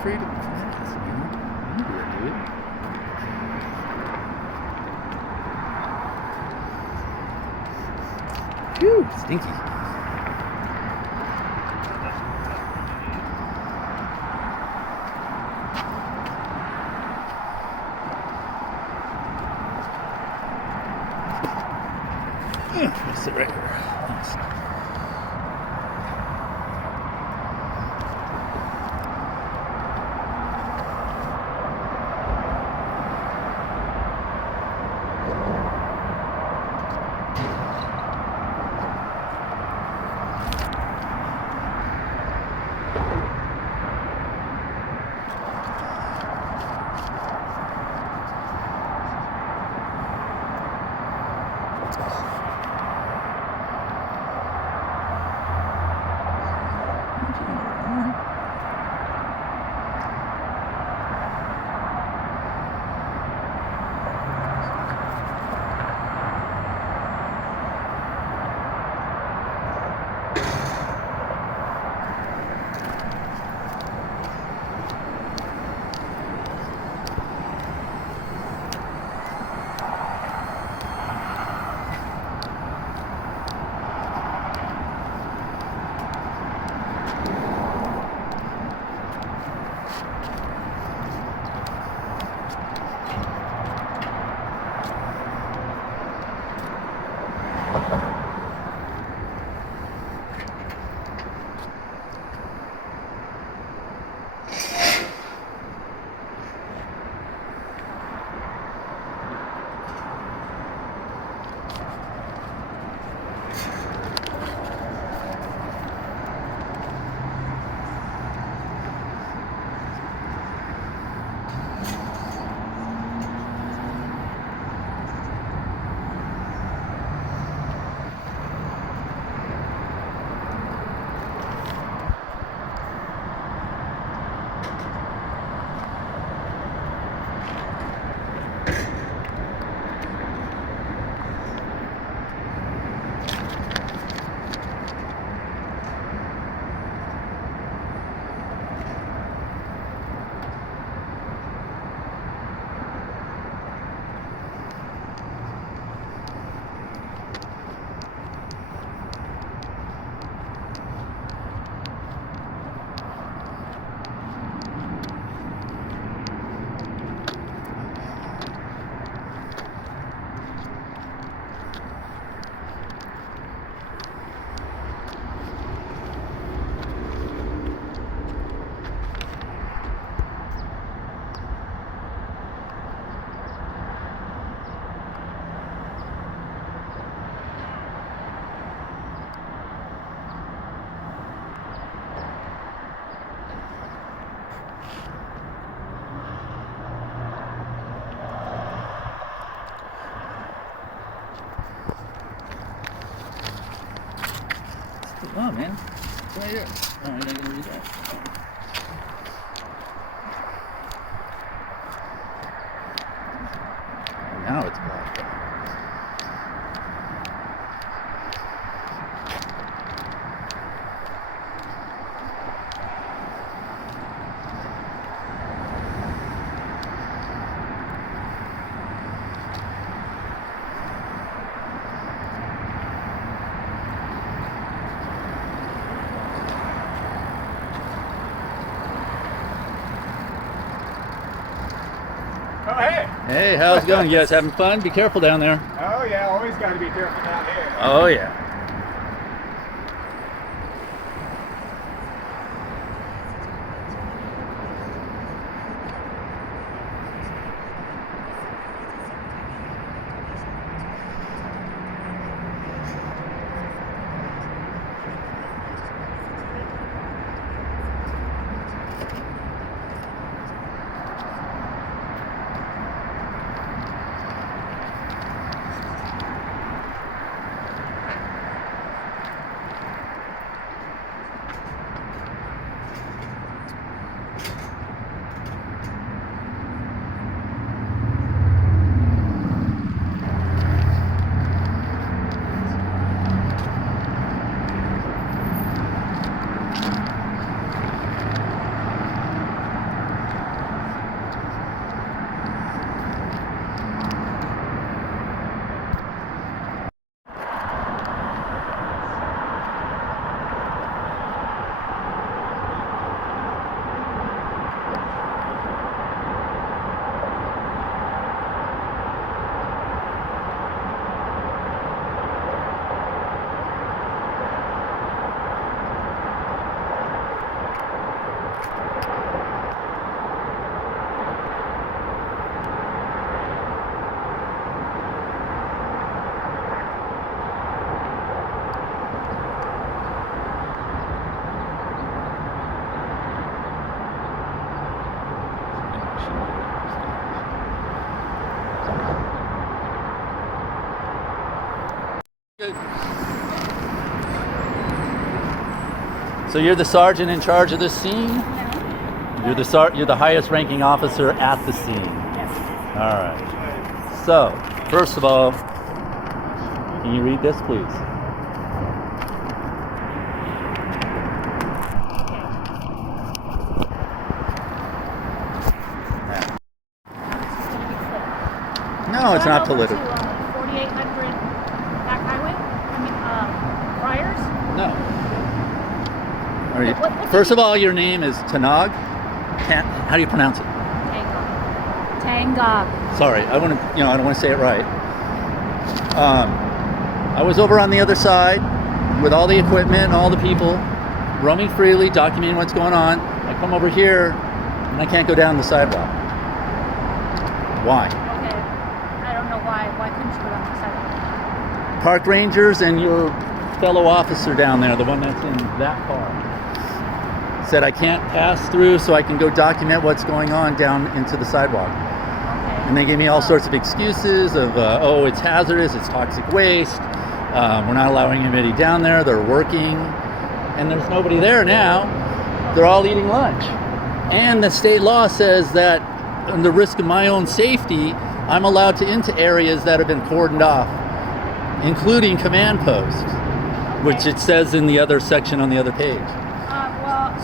afraid of the flies, you know? You do it, dude. Phew, stinky. I'll sit right here. Nice. Oh man, it's right here. Oh, you're not gonna read that. Now it's blocked out. Oh, hey. Hey, how's it going? You guys having fun? Be careful down there. Oh, yeah, always got to be careful down here. Oh, yeah. So you're the sergeant in charge of this scene? No. You're the highest ranking officer at the scene. Yes. All right. So, first of all, can you read this, please? No, it's not political. 4800 back highway? Friars? No. All right. What First of all, your name is Tanag. How do you pronounce it? Tangog. Sorry, I don't want to say it right. I was over on the other side with all the equipment, all the people, roaming freely, documenting what's going on. I come over here and I can't go down the sidewalk. Why? Okay. I don't know why. Why couldn't you go down the sidewalk? Park rangers and your fellow officer down there, the one that's in that car, said I can't pass through so I can go document what's going on down into the sidewalk. Okay. And they gave me all sorts of excuses of, oh, it's hazardous, it's toxic waste, we're not allowing anybody down there, they're working, and there's nobody there now. They're all eating lunch. And the state law says that on the risk of my own safety, I'm allowed to enter areas that have been cordoned off, including command posts, which it says in the other section on the other page.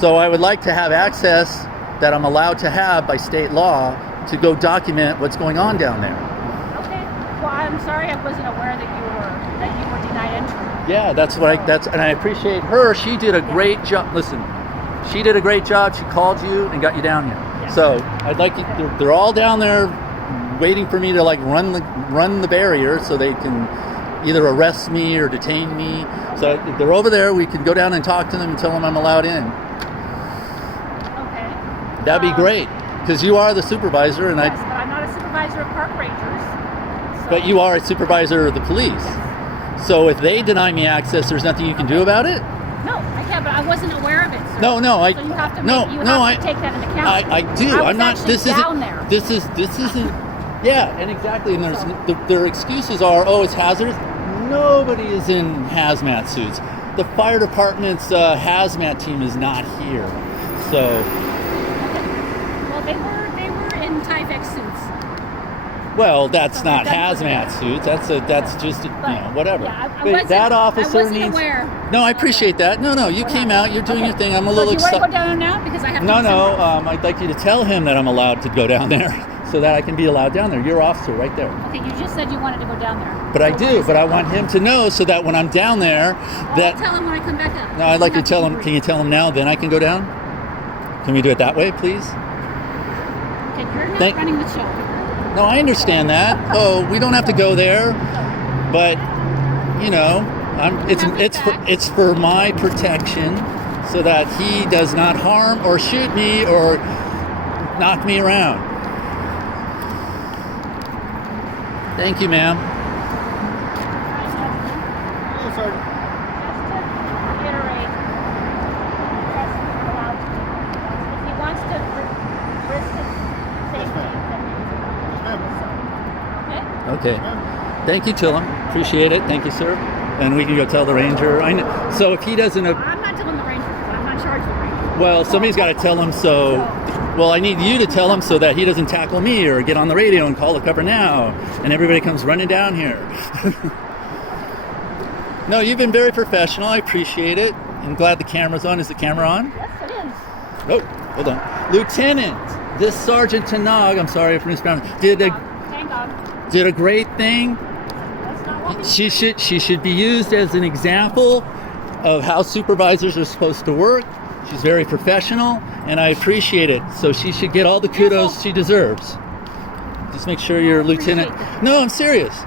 So I would like to have access that I'm allowed to have by state law to go document what's going on down there. Okay. Well, I'm sorry I wasn't aware that you were denied entry. Yeah, and I appreciate her. She did a great job. Listen, she did a great job. She called you and got you down here. Yeah. So I'd like to. They're all down there waiting for me to like run the barrier so they can either arrest me or detain me. So if they're over there, we can go down and talk to them and tell them I'm allowed in. Okay. That'd be great, because you are the supervisor, and yes, but I'm not a supervisor of park rangers. So. But you are a supervisor of the police. Yes. So if they deny me access, there's nothing you can do about it? No, I can't, but I wasn't aware of it, sir. No, so you have to take that into account. I do. I'm not. This down there. This isn't. Yeah, and exactly. And their excuses are, oh, it's hazardous. Nobody is in hazmat suits. The fire department's hazmat team is not here. So. Well, they were in Tyvek suits. Well, that's not hazmat suits. That's just whatever. Yeah, that officer I wasn't needs. aware. No, I appreciate that. No, you came out. You're doing your thing. I'm a little excited. Do you want to go down now because I have to? No. I'd like you to tell him that I'm allowed to go down there, so that I can be allowed down there. You're officer right there. Okay, you just said you wanted to go down there. But I do. But I want him to know so that when I'm down there, I'll that. tell him when I come back up. No, I'd like you to tell him. Can you tell him now? Then I can go down. Can we do it that way, please? Okay, you're not running the show. No, I understand that. Oh, we don't have to go there, but it's for my protection, so that he does not harm or shoot me or knock me around. Thank you, ma'am. Oh, sorry. Just to reiterate, yes, you're allowed to. If he wants to risk his safety, then Okay. Thank you, Tillum. Appreciate it. Thank you, sir. And we can go tell the ranger. So if he doesn't... I'm not telling the ranger because I'm not charged with the ranger. Well, somebody's got to tell him so... Well, I need you to tell him so that he doesn't tackle me or get on the radio and call the cover now. And everybody comes running down here. No, you've been very professional. I appreciate it. I'm glad the camera's on. Is the camera on? Yes, it is. Oh, hold on. Lieutenant, this Sergeant Tanag, I'm sorry if I mispronounced, did a great thing. That's not what She should be used as an example of how supervisors are supposed to work. She's very professional, and I appreciate it. So she should get all the kudos she deserves. Just make sure you're lieutenant. No, I'm serious.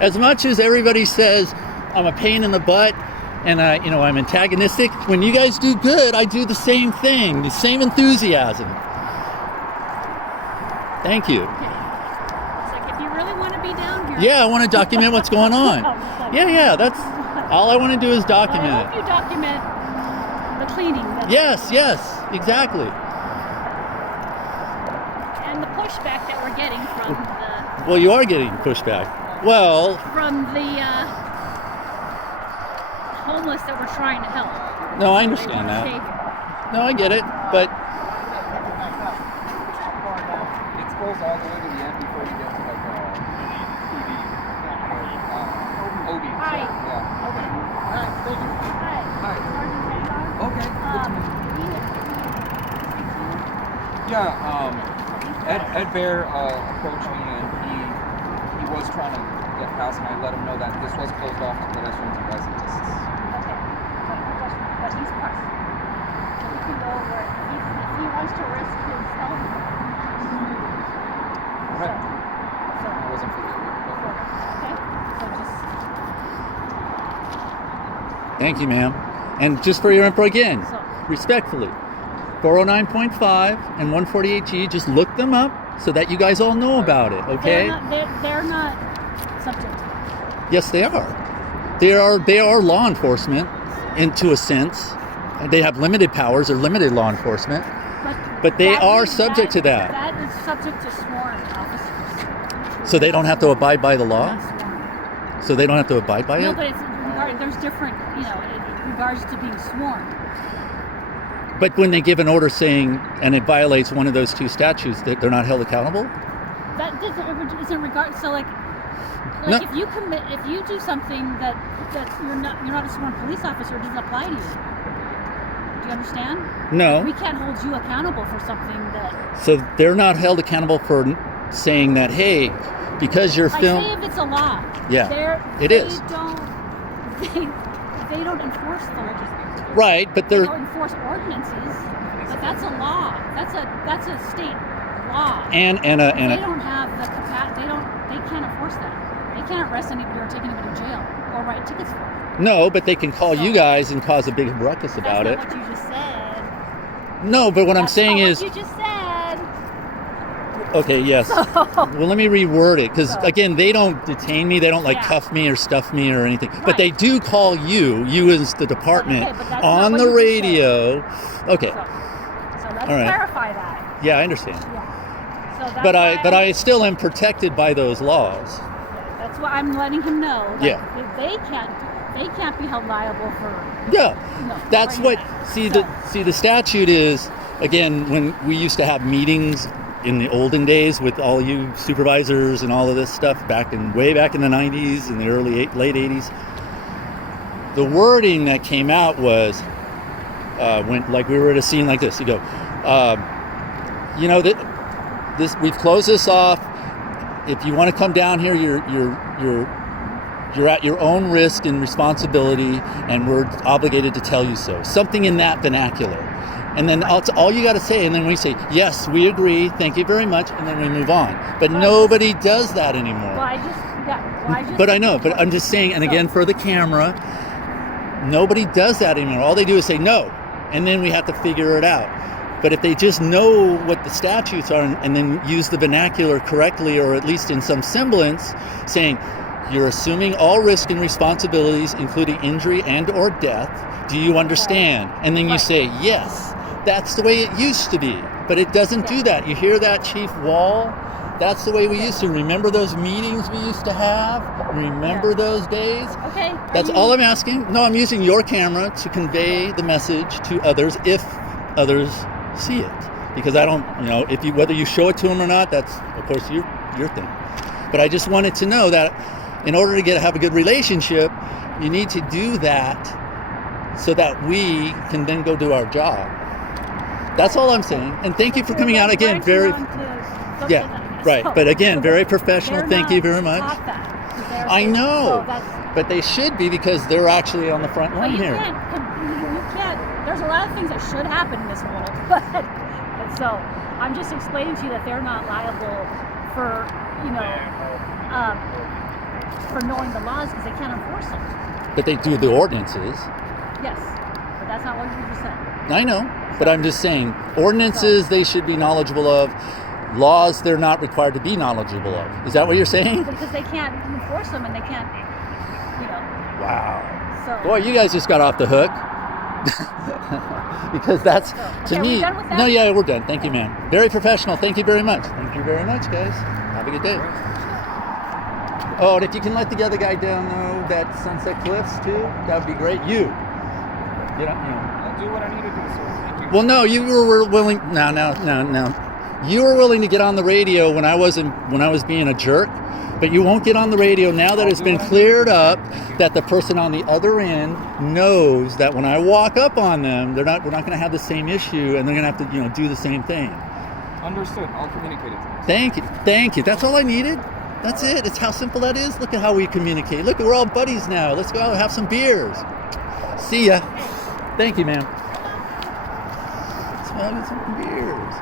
As much as everybody says I'm a pain in the butt and I'm antagonistic, when you guys do good, I do the same thing, the same enthusiasm. Thank you. It's like if you really want to be down here. Yeah, I want to document what's going on. Yeah, that's all I want to do is document I hope you document the cleaning. Yes, exactly. And the pushback that we're getting from the... Well, you are getting pushback. Well... From the homeless that we're trying to help. No, I understand that. No, I get it, but It goes all the way to the end before you get to like TV. OB. Hi. Yeah. Okay. All right. Thank you. Hi. Hi. Sergeant Vanguard. Okay. Good to meet you. He- Yeah. Ed Bear approached me and he was trying to get house, and I let him know that this was closed off until I showed you guys the lists. Okay. But he's pressed. So we can go over it. If he wants to risk his health. Right. So, I wasn't familiar with it. okay. So just. thank you, ma'am. And just for your info again, So. respectfully, 409.5 and 148G, just look them up so that you guys all know about it, okay? They're not subject to it. Yes, they are. They are law enforcement, into a sense. They have limited powers. They're limited law enforcement, but they are subject to that. That is subject to sworn officers. So they don't have to abide by the law. Not sworn. So they don't have to abide by No, it. but there's different, in regards to being sworn. But when they give an order saying, and it violates one of those two statutes, that they're not held accountable. That isn't regard. So like No. if you do something that you're not a sworn police officer, it doesn't apply to you. Do you understand? No. We can't hold you accountable for something that. So they're not held accountable for saying that, hey, because you're I film. say if it's a law. Yeah, it they is. They don't enforce the law. Right, but They they're don't enforce ordinances, but that's a law. That's a state law. and They don't have the capacity. They can't enforce that. They can't arrest anybody or take anybody to jail or write tickets for it. no, but they can call you guys and cause a big ruckus about it. That's not what you just said. No, but what I'm That's saying not is, what you just said. okay, yes. Well, let me reword it, because So. again, they don't detain me, they don't Yeah. cuff me or stuff me or anything, but Right. they do call you as the department, Okay, but that's not on what the you just radio. Okay, So let's All right. clarify that. yeah, I understand. Yeah. So that's But why I still am protected by those laws. That's why I'm letting him know. That Yeah. They can't be held liable for. Yeah, No, that's bring what. that. The statute is, again, when we used to have meetings in the olden days with all you supervisors and all of this stuff way back in the 90s and the late 80s. The wording that came out was when like we were at a scene like this. You go, this we've closed this off. If you want to come down here, you're at your own risk and responsibility, and we're obligated to tell you so. Something in that vernacular. And then all you got to say, and then we say, yes, we agree, thank you very much, and then we move on. But nobody does that anymore. Well, I just. But I know, but I'm just saying, and again, for the camera, nobody does that anymore. All they do is say no, and then we have to figure it out. But if they just know what the statutes are and then use the vernacular correctly, or at least in some semblance, saying, you're assuming all risk and responsibilities, including injury and or death. Do you understand? And then you say, yes, that's the way it used to be. But it doesn't do that. You hear that, Chief Wall? That's the way we used to. Remember those meetings we used to have? Remember those days? Okay. That's all I'm asking. No, I'm using your camera to convey the message to others if others see it. Because I don't, whether you show it to them or not, that's, of course, your thing. But I just wanted to know that in order to have a good relationship, you need to do that so that we can then go do our job. That's all I'm saying. And thank you for coming out again. Right. But again, very professional. Thank you very much. I know, but they should be, because they're actually on the front line here. You can't. There's a lot of things that should happen in this world, but so I'm just explaining to you that they're not liable for for knowing the laws, because they can't enforce them. But they do the ordinances. Yes, but that's not what you just said. I know, but I'm just saying, ordinances they should be knowledgeable of. Laws they're not required to be knowledgeable of. Is that what you're saying? Because they can't enforce them, and they can't, Wow. So. Boy, you guys just got off the hook. Because that's, to Okay, me. are we done with that? No, yeah, we're done. Thank you, ma'am. Very professional. Thank you very much. Thank you very much, guys. Have a good day. Oh, and if you can let the other guy down know that Sunset Cliffs too, that would be great. Get up, you know. I'll do what I need to do, sir. Thank you. Well, no, you were willing. No. You were willing to get on the radio when I was being a jerk, but you won't get on the radio now that it's been cleared up that the person on the other end knows that when I walk up on them, we're not going to have the same issue, and they're going to have to, you know, do the same thing. Understood. I'll communicate it to them. Thank you. That's all I needed. That's it. It's how simple that is. Look at how we communicate. Look, we're all buddies now. Let's go out and have some beers. See ya. Thank you, ma'am. Let's go out and have some beers.